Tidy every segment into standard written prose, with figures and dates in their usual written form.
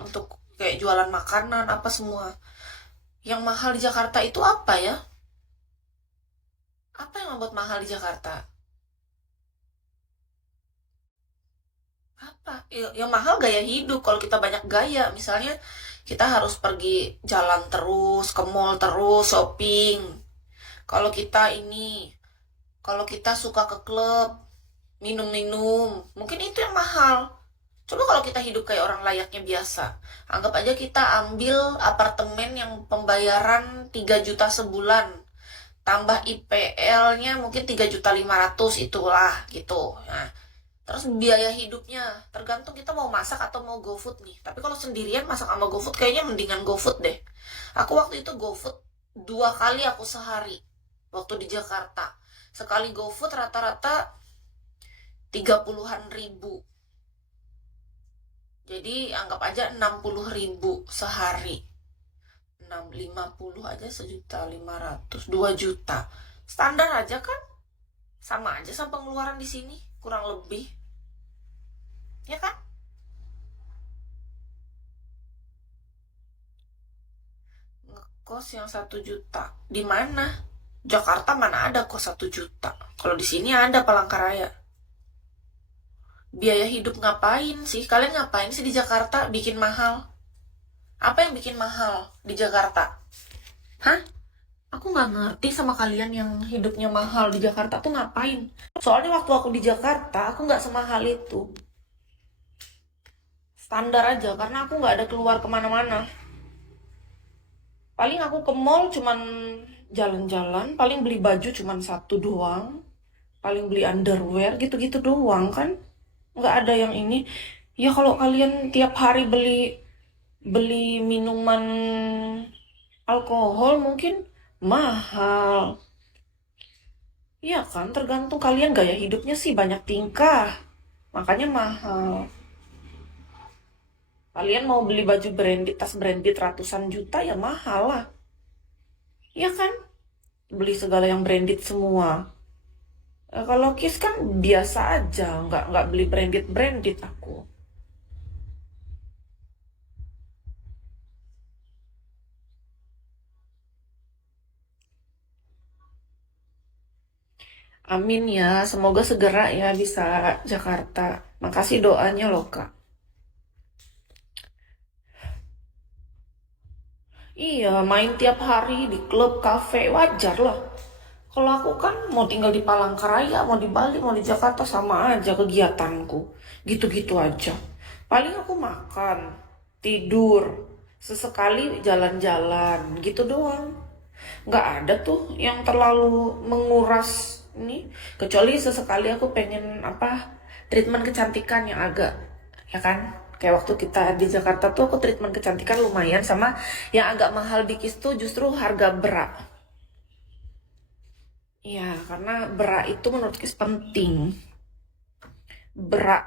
untuk kayak jualan makanan apa semua. Yang mahal di Jakarta itu apa ya? Apa yang membuat mahal di Jakarta? Apa? Yang mahal gaya hidup. Kalau kita banyak gaya, misalnya kita harus pergi jalan terus, ke mall terus, shopping. Kalau kita ini, kalau kita suka ke klub, minum-minum, mungkin itu yang mahal. Coba kalau kita hidup kayak orang layaknya biasa. Anggap aja kita ambil apartemen yang pembayaran 3 juta sebulan. Tambah IPL-nya mungkin 3.500.000 itulah gitu. Nah, terus biaya hidupnya tergantung kita mau masak atau mau GoFood nih. Tapi kalau sendirian masak sama GoFood kayaknya mendingan GoFood deh. Aku waktu itu GoFood 2 kali aku sehari waktu di Jakarta. Sekali GoFood rata-rata 30-an ribu. Jadi anggap aja 60.000 sehari. 650 aja 1.500.000, 2 juta. Standar aja kan? Sama aja sama pengeluaran di sini, kurang lebih. Ya kan? Ngekos yang 1 juta. Di mana? Jakarta mana ada kos 1 juta? Kalau di sini ada Palangkaraya. Biaya hidup ngapain sih? Kalian ngapain sih di Jakarta bikin mahal? Apa yang bikin mahal di Jakarta? Hah? Aku nggak ngerti sama kalian yang hidupnya mahal di Jakarta tuh ngapain. Soalnya waktu aku di Jakarta, aku nggak semahal itu. Standar aja, karena aku nggak ada keluar kemana-mana. Paling aku ke mall cuman jalan-jalan, paling beli baju cuman satu doang. Paling beli underwear, gitu-gitu doang kan. Nggak ada yang ini. Ya kalau kalian tiap hari beli beli minuman alkohol mungkin mahal. Iya kan, tergantung kalian gaya hidupnya sih banyak tingkah. Makanya mahal. Kalian mau beli baju branded, tas branded ratusan juta ya mahal lah. Iya kan? Beli segala yang branded semua. Kalau Kiss kan biasa aja, nggak beli branded branded aku. Amin ya, semoga segera ya bisa Jakarta. Makasih doanya loh Kak. Iya, main tiap hari di klub, kafe, wajar lah. Kalau aku kan mau tinggal di Palangkaraya, mau di Bali, mau di Jakarta sama aja kegiatanku. Gitu-gitu aja. Paling aku makan, tidur, sesekali jalan-jalan, gitu doang. Nggak ada tuh yang terlalu menguras ini. Kecuali sesekali aku pengen apa, treatment kecantikan yang agak, ya kan? Kayak waktu kita di Jakarta tuh aku treatment kecantikan lumayan, sama yang agak mahal dikit tuh justru harga bra. Iya, karena bra itu menurut Kis penting. Bra.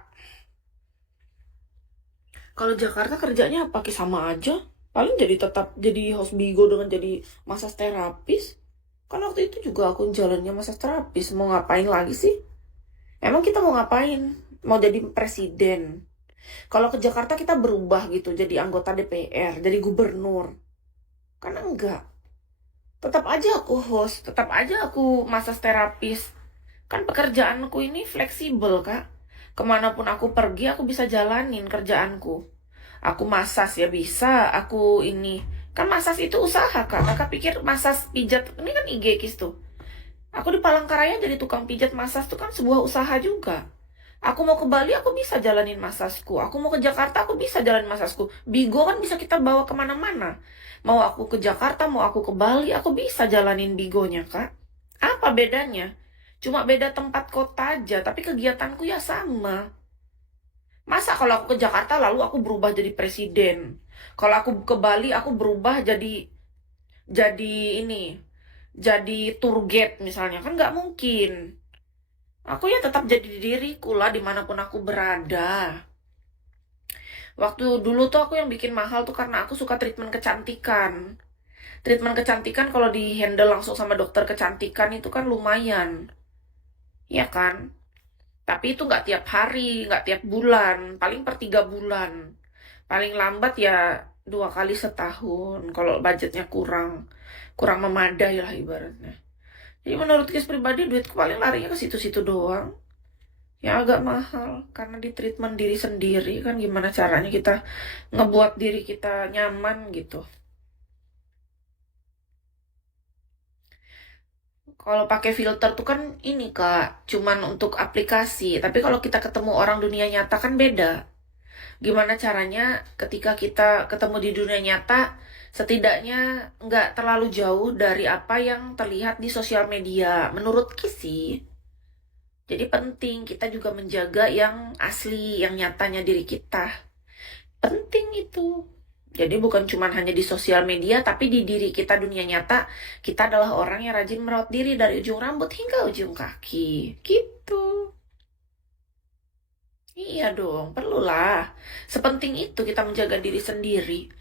Kalau Jakarta kerjanya apa Kis sama aja? Paling jadi tetap jadi host bigo dengan jadi massage terapis. Kan waktu itu juga aku jalannya massage terapis. Mau ngapain lagi sih? Emang kita mau ngapain? Mau jadi presiden? Kalau ke Jakarta kita berubah gitu, jadi anggota DPR, jadi gubernur. Kan enggak. Tetap aja aku host, tetap aja aku massage terapis. Kan pekerjaanku ini fleksibel, Kak. Kemanapun aku pergi, aku bisa jalanin kerjaanku. Aku masas ya bisa, aku ini. Kan masas itu usaha, Kak. Kakak pikir masas pijat, ini kan IG Kis tuh. Aku di Palangkaraya jadi tukang pijat masas tuh kan sebuah usaha juga. Aku mau ke Bali, aku bisa jalanin masasku. Aku mau ke Jakarta, aku bisa jalanin masasku. Bigo kan bisa kita bawa kemana-mana. Mau aku ke Jakarta, mau aku ke Bali, aku bisa jalanin Bigonya, Kak. Apa bedanya? Cuma beda tempat kota aja, tapi kegiatanku ya sama. Masa kalau aku ke Jakarta lalu aku berubah jadi presiden? Kalau aku ke Bali, aku berubah jadi ini, jadi tour guide misalnya. Kan nggak mungkin. Aku ya tetap jadi diriku lah dimanapun aku berada. Waktu dulu tuh aku yang bikin mahal tuh karena aku suka treatment kecantikan. Treatment kecantikan kalau di handle langsung sama dokter kecantikan itu kan lumayan. Ya kan? Tapi itu nggak tiap hari, nggak tiap bulan, paling per 3 bulan. Paling lambat ya 2 kali setahun. Kalau budgetnya kurang memadai lah ibaratnya. Jadi menurut Kis pribadi duitku paling larinya ke situ-situ doang. Yang agak mahal karena di treatment diri sendiri kan gimana caranya kita ngebuat diri kita nyaman gitu. Kalau pakai filter tuh kan ini Kak, cuman untuk aplikasi. Tapi kalau kita ketemu orang dunia nyata kan beda. Gimana caranya ketika kita ketemu di dunia nyata, setidaknya nggak terlalu jauh dari apa yang terlihat di sosial media. Menurut Kisi. Jadi penting kita juga menjaga yang asli, yang nyatanya diri kita. Penting itu. Jadi bukan cuma hanya di sosial media, tapi di diri kita dunia nyata, kita adalah orang yang rajin merawat diri dari ujung rambut hingga ujung kaki. Gitu. Iya dong, perlulah. Sepenting itu kita menjaga diri sendiri.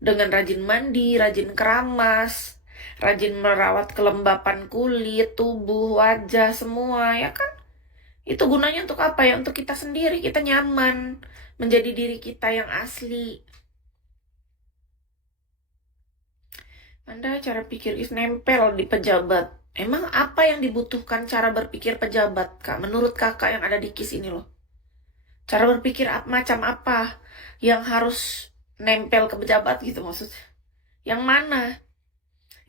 Dengan rajin mandi, rajin keramas, rajin merawat kelembapan kulit, tubuh, wajah, semua, ya kan? Itu gunanya untuk apa ya? Untuk kita sendiri, kita nyaman. Menjadi diri kita yang asli. Anda cara pikir is nempel di pejabat. Emang apa yang dibutuhkan cara berpikir pejabat, Kak? Menurut kakak yang ada di KIS ini loh. Cara berpikir macam apa yang harus nempel ke pejabat gitu maksudnya. Yang mana?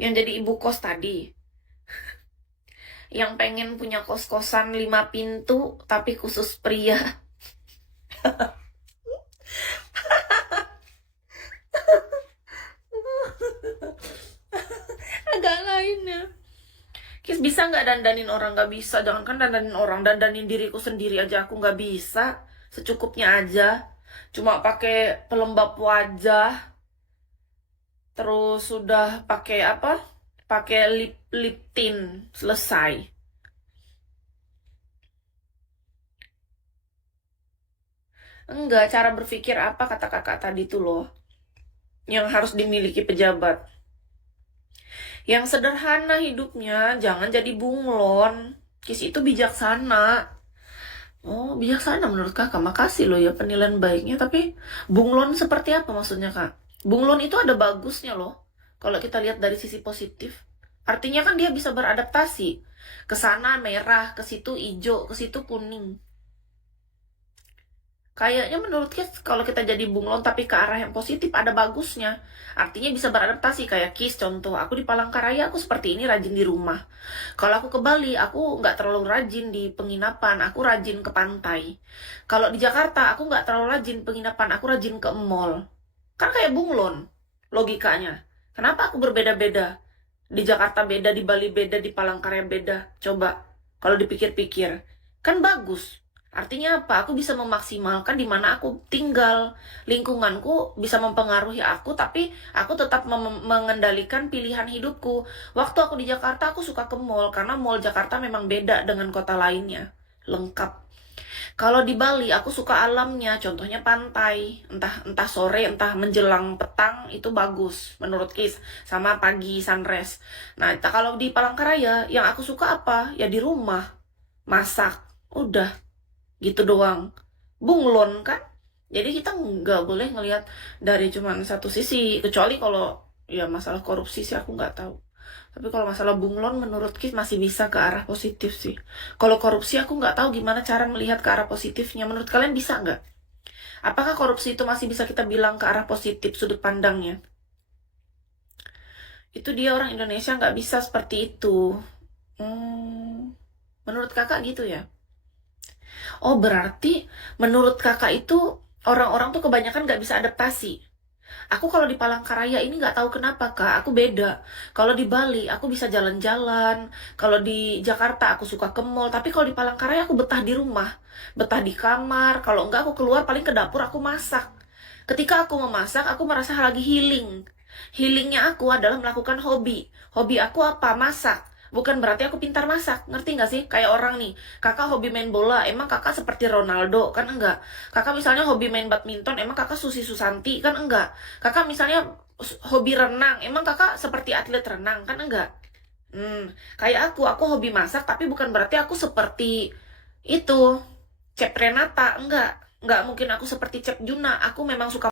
Yang jadi ibu kos tadi. Yang pengen punya kos-kosan 5 pintu tapi khusus pria. Agak lainnya. Kis bisa nggak dandanin orang? Nggak bisa. Jangankan dandanin orang, dandanin diriku sendiri aja aku nggak bisa. Secukupnya aja. Cuma pakai pelembab wajah. Terus sudah pakai apa? Pakai lip tint. Selesai. Enggak, cara berpikir apa kata kakak tadi tuh loh. Yang harus dimiliki pejabat. Yang sederhana hidupnya, jangan jadi bunglon. Kis itu bijaksana. Oh, bijaksana menurut kakak. Makasih loh ya penilaian baiknya. Tapi bunglon seperti apa maksudnya kak? Bunglon itu ada bagusnya loh. Kalau kita lihat dari sisi positif. Artinya kan dia bisa beradaptasi. Ke sana merah, ke situ hijau, ke situ kuning. Kayaknya menurut Kis, kalau kita jadi bunglon tapi ke arah yang positif, ada bagusnya. Artinya bisa beradaptasi. Kayak Kis, contoh. Aku di Palangkaraya, aku seperti ini rajin di rumah. Kalau aku ke Bali, aku nggak terlalu rajin di penginapan. Aku rajin ke pantai. Kalau di Jakarta, aku nggak terlalu rajin penginapan. Aku rajin ke mall. Kan kayak bunglon, logikanya. Kenapa aku berbeda-beda? Di Jakarta beda, di Bali beda, di Palangkaraya beda. Coba, kalau dipikir-pikir. Kan bagus. Artinya apa? Aku bisa memaksimalkan di mana aku tinggal. Lingkunganku bisa mempengaruhi aku, tapi aku tetap mengendalikan pilihan hidupku. Waktu aku di Jakarta, aku suka ke mall, karena mall Jakarta memang beda dengan kota lainnya. Lengkap. Kalau di Bali, aku suka alamnya, contohnya pantai. Entah sore, entah menjelang petang, itu bagus menurut Kis. Sama pagi, sunrise. Nah, kalau di Palangkaraya, yang aku suka apa? Ya di rumah. Masak. Udah. Gitu doang. Bunglon kan? Jadi kita nggak boleh ngelihat dari cuman satu sisi. Kecuali kalau ya masalah korupsi sih aku nggak tahu. Tapi kalau masalah bunglon menurut Kis masih bisa ke arah positif sih. Kalau korupsi aku nggak tahu gimana cara melihat ke arah positifnya. Menurut kalian bisa nggak? Apakah korupsi itu masih bisa kita bilang ke arah positif sudut pandangnya? Itu dia orang Indonesia nggak bisa seperti itu. Menurut kakak gitu ya? Oh, berarti menurut kakak itu orang-orang tuh kebanyakan nggak bisa adaptasi. Aku kalau di Palangkaraya ini nggak tahu kenapa kak, aku beda. Kalau di Bali aku bisa jalan-jalan, kalau di Jakarta aku suka ke mall, tapi kalau di Palangkaraya aku betah di rumah, betah di kamar. Kalau enggak aku keluar paling ke dapur aku masak. Ketika aku memasak, aku merasa lagi healing. Healingnya aku adalah melakukan hobi. Hobi aku apa? Masak. Bukan berarti aku pintar masak, ngerti nggak sih? Kayak orang nih, kakak hobi main bola, emang kakak seperti Ronaldo? Kan enggak. Kakak misalnya hobi main badminton, emang kakak Susi Susanti? Kan enggak. Kakak misalnya hobi renang, emang kakak seperti atlet renang? Kan enggak. Kayak aku hobi masak, tapi bukan berarti aku seperti itu, Cep Renata, enggak. Enggak mungkin aku seperti Cep Juna, aku memang suka